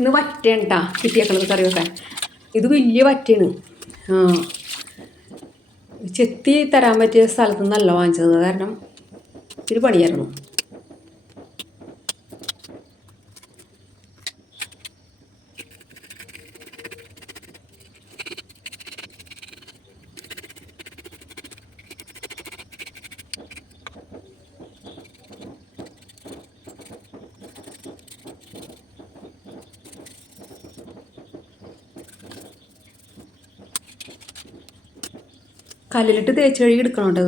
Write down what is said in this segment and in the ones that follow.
ഇന്ന് വറ്റയാണ് കേട്ടാ കിട്ടിയേക്കണത് കറി വെക്കാൻ ഇത് വലിയ വറ്റയാണ്. ചെത്തി തരാൻ പറ്റിയ സ്ഥലത്ത് നിന്നല്ല വാങ്ങിച്ചത്. കാരണം ഇത്തിരി പണിയായിരുന്നു. കല്ലിലിട്ട് തേച്ച് കഴുകി എടുക്കണം കേട്ടോ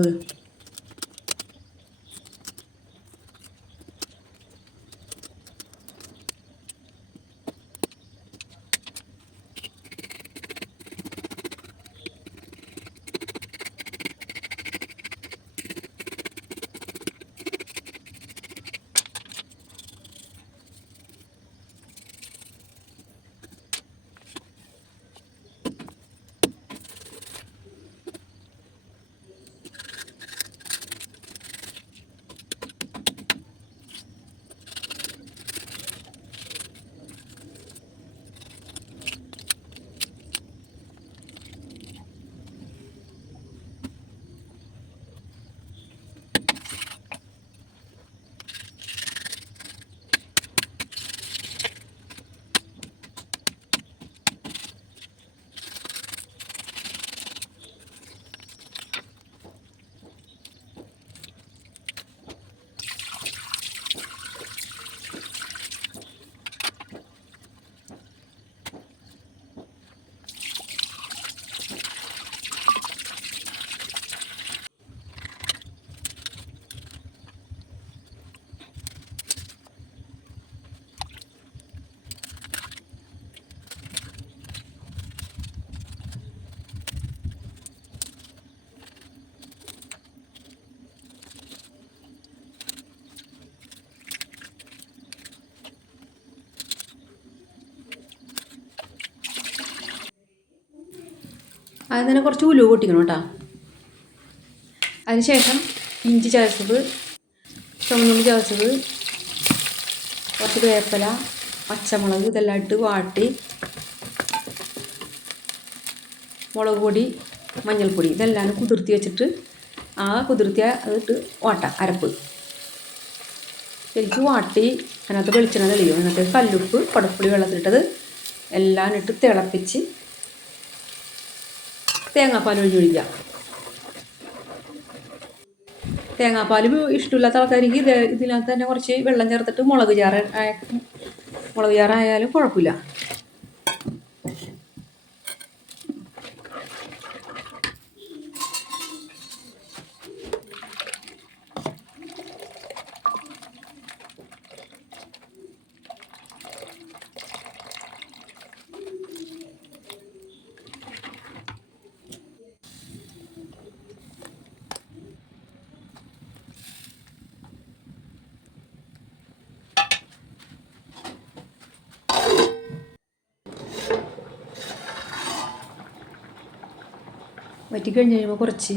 അതിന് തന്നെ കുറച്ച് ഉലുവ പൊട്ടിക്കണം കേട്ടോ. അതിനുശേഷം ഇഞ്ചി ചതച്ചത് ചുമന്നുള്ളി ചതച്ചത് കുറച്ച് വേപ്പല പച്ചമുളക് ഇതെല്ലാം ഇട്ട് വാട്ടി മുളക് പൊടി മഞ്ഞൾപ്പൊടി ഇതെല്ലാം കുതിർത്തി വെച്ചിട്ട് ആ കുതിർത്തിയ അതിട്ട് വാട്ടാം അരപ്പ്. ശരിക്കും വാട്ടി അതിനകത്ത് വെളിച്ചെണ്ണ തെളിയും. എന്നിട്ട് കല്ലുപ്പ് പടപ്പുളി വെള്ളത്തിലിട്ടത് എല്ലാം ഇട്ട് തിളപ്പിച്ച് തേങ്ങാപ്പാൽ ഒഴിഞ്ഞ് ഒഴിക്കുക തേങ്ങാപ്പാൽ ഇഷ്ടമില്ലാത്ത ആൾക്കാർക്ക് ഇത് ഇതിനകത്ത് തന്നെ കുറച്ച് വെള്ളം ചേർത്തിട്ട് മുളക് ചാറ് മുളക് ചാറായാലും കുഴപ്പമില്ല. വറ്റിക്കഴിഞ്ഞ് കഴിയുമ്പോൾ കുറച്ച്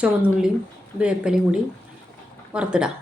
ചുവന്നുള്ളിയും വേപ്പലയും കൂടി വറുത്തിടാം.